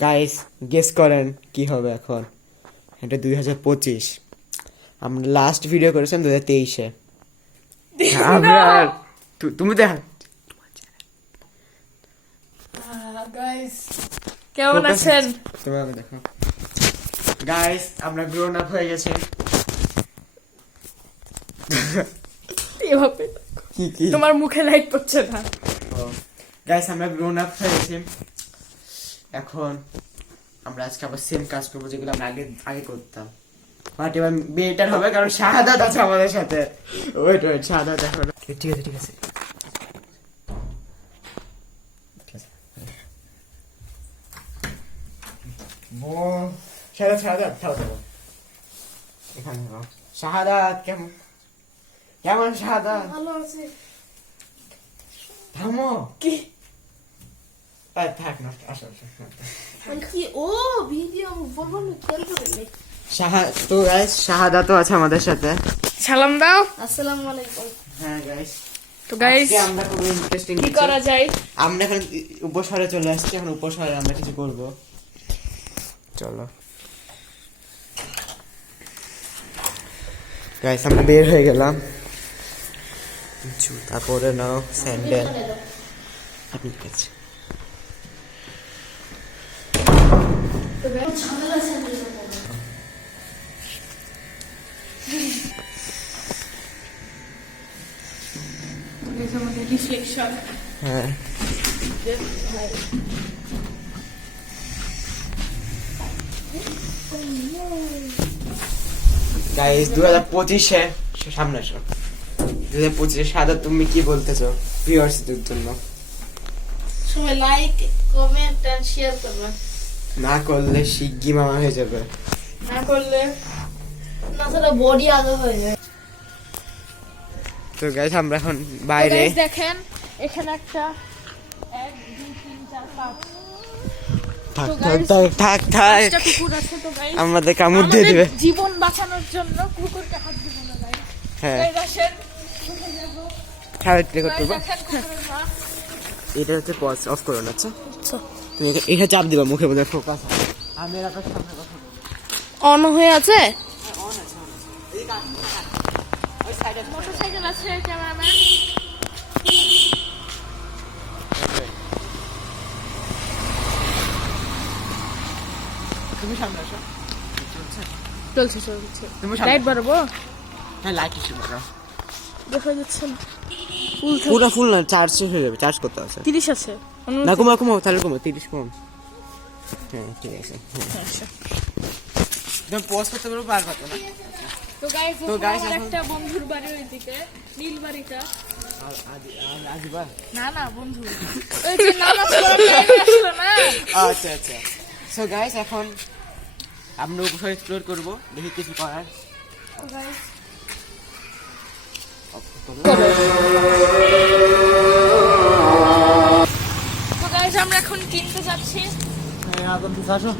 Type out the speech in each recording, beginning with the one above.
Guys guess করেন কি হবে এখন। এটা 2025, আমরা লাস্ট ভিডিও করেছিলাম 2023-এ। আমরা তুমি দেখ গাইস কেমন আছেন? তুমি আমাকে দেখো। গাইস আমরা গ্রোন আপ হয়ে গেছে। এভাবে কি তোমার মুখে লাইট পড়ছে না। গাইস আমরা গ্রোন আপ হয়ে গেছি। এখন আমরা আজকে আবার সেম কাজ করবো যেগুলো আমরা আগে করতাম, বাট এবার বেটার হবে কারণ শাহাদাত আছে আমাদের সাথে। ওয়েট শাহাদাত এখন ঠিক আছে শাহাদাত থাও এখানে শাহাদাত কেমন শাহাদাত? ভালো আছে। থামো কি থাক না আসো কি ও ভিডিও বলবো না খেল করে। তো গাইস শাহাদাতও আছে আমাদের সাথে। সালাম দাও। আসসালামু আলাইকুম। হ্যাঁ গাইস, তো গাইস আমরা খুব ইন্টারেস্টিং কি করা যায়, আমরা এখন উপশহরে চলে আসছি। এখন উপশহরে আমরা কিছু করব, চলো গাইস। আমরা বের হয়ে গেলাম, জুতা পরে নাও, স্যান্ডেল। ঠিক আছে তো গাইস ঝামেলা স্যান্ডেল আমাদের রিফ্লেকশন। হ্যাঁ গাইস 2025-এ সামনে আসো। 2025-এ সাদা তুমি কি বলতেছো ভিউয়ার্সদের জন্য? সবাই লাইক কমেন্ট এন্ড শেয়ার করবেন। না করলে শিগগি মামা হয়ে যাবে, না করলে না সেটা বডি আগে হয়ে যায়। তো গাইস আমরা এখন বাইরে। গাইস দেখেন এখানে একটা 1 2 3 4 5 থাক একটা কুকুর আছে। তো গাইস আমাদের কামড় দিয়ে দিবে। জীবন বাঁচানোর জন্য কুকুরকে হাত দিব না গাইস। হ্যাঁ গাইস আসেন উঠে যাব। খারাপ প্লে করতে গাইস দেখেন কুকুরের মা। এটা হচ্ছে পজ অফ করো না। আচ্ছা তুমি এটা চাপ দিবা মুখে, বোঝা ফোকাস। আমি এর আপনার সামনে কথা বলবো। অন হয়ে আছে। অন আছে এই কাট ওই সাইডে মোটরসাইকেল আছে। ক্যামেরাম্যান তুমি সামনে আসো। চলছে তুমি লাইট বাড়াবো। হ্যাঁ লাইট ইস্যু করো। দেখা যাচ্ছে না। ফুল না, চার্জ হয়ে যাবে, চার্জ করতে আছে। 30 আছে। না কমো তাহলে 30 কম। হ্যাঁ ঠিক আছে। তুমি পজ করতে পারো, বার করতে না। তো গাইস একটা বন্ধুর বাড়ি ওইদিকে নীল বাড়িটা। আজিবা না বন্ধু ওই যে নামাজ পড়ার টাইম আসলো না। আচ্ছা সো গাইস এখন আমরা উপরে এক্সপ্লোর করব, দেখি কিছু করার। তো গাইস আমরা এখন কিনতে যাচ্ছি। হ্যাঁ আগুন দিতে আসো।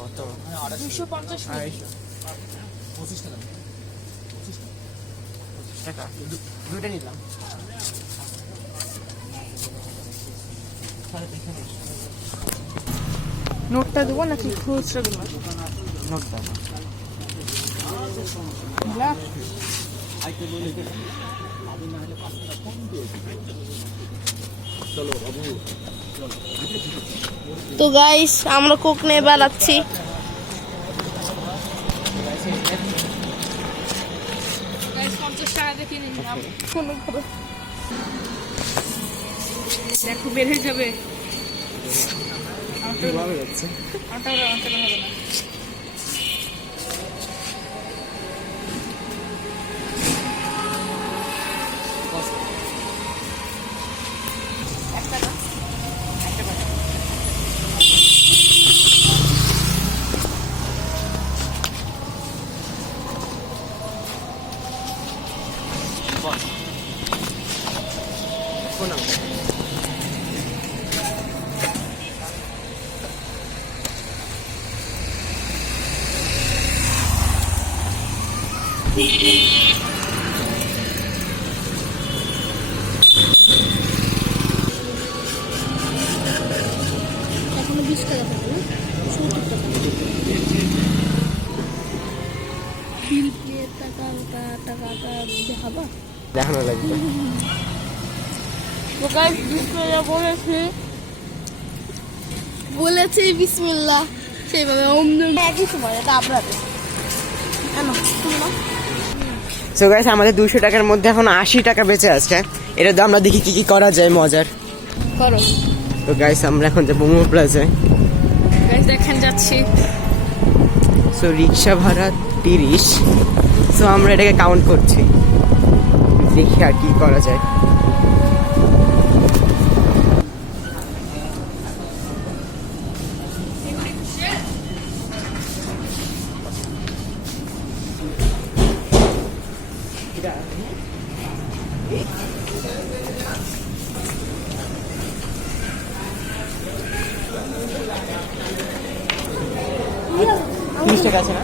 কত? 250 টাকা দুটো নিলাম। নোটটা দেবো নাকি খুচরা দেবো? নোটটা তো গাইস আমরা কোক নিয়ে বেড়াচ্ছি। দেখো বের হয়ে যাবে। যাচ্ছে এখনো 20 টাকা থাকে না 70 টাকা বিল দিয়ে টাকাটা দেখাবা দেখানো লাগবে। তো গাইস বিসমিল্লাহ বলেছে বিসমিল্লাহ সেইভাবে একই সময় এটা আপনাদের কেন শুনো সো গাইস আমাদের 200 টাকার মধ্যে এখন 80 টাকা বেঁচে আছে। এটা তো আমরা দেখি কি কি করা যায় মজার। করো তো গাইস আমরা এখন যাবো মোমো প্লাজায়। গাইস দেখেন যাচ্ছি সো রিক্সা ভাড়া 30। সো আমরা এটাকে কাউন্ট করছি, দেখি আর কি করা যায়। তিরিশ টাকা আছে না?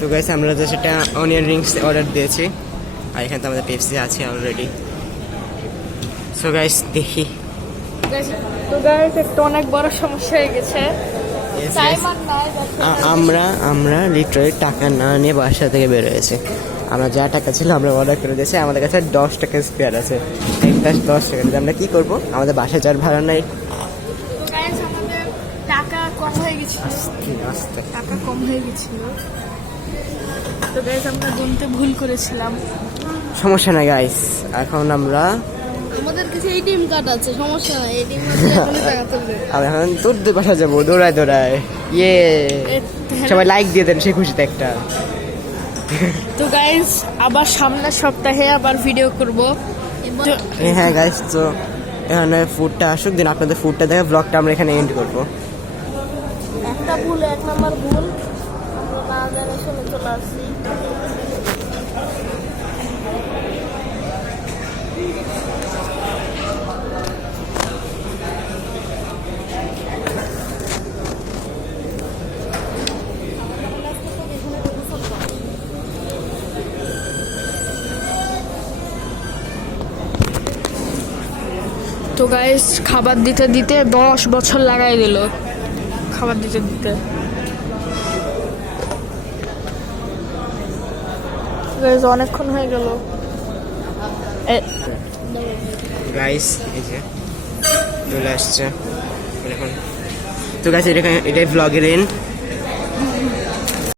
তো গাইস আমরা তো সেটা অনিয়ন রিংস অর্ডার দিয়েছি, আর এখানে তো আমাদের পেপসি আছে অলরেডি। সো গাইস দেখি। তো গাইস একটা অনেক বড় সমস্যা হয়ে গেছে টাইমার নাই আমরা লিটারালি টাকা না নিয়ে বাসা থেকে বের হয়েছি। আমরা যা টাকা ছিল আমরা অর্ডার করে দিয়েছি, আমাদের কাছে 10 টাকা স্পেয়ার আছে। একটা 10 টাকা দিয়ে আমরা কি করব? আমাদের বাসা যাওয়ার ভাড়া নাই। তো গাইস আমাদের টাকা কম হয়ে গেছিল টাকা কম হয়ে গেছিল তো গাইস আমরা গুনতে ভুল করেছিলাম। সমস্যা নাই গাইস, এখন আমরা আমাদের কাছে এটিএম কার্ড আছে, সমস্যা নাই, এটিএম কার্ডে টাকা তুলবে। এখন তোর বাসা যাবো দৌড়ায় দৌড়ায়। ইয়ে সবাই লাইক দিয়ে দেন, সে খুশিতে একটা। তো গাইস আবার সামনের সপ্তাহে আবার ভিডিও করব। হ্যাঁ গাইস, তো এখানে ফুডটা আসুক, দিন আপনাদের ফুডটা দেখে ব্লগটা আমরা এখানে এন্ড করবো। একটা ভুল, 1 নাম্বার ভুল, আমরা না জানি শুনে চলে আসছি। তো গাইস খাবার দিতে দিতে 10 বছর লাগাই দিল খাবার দিতে দিতে। গাইস অনেকক্ষণ হয়ে গেল। গাইস এই যে চলে আসছে এখন। তো গাইস এটাই ব্লগের এন্ড।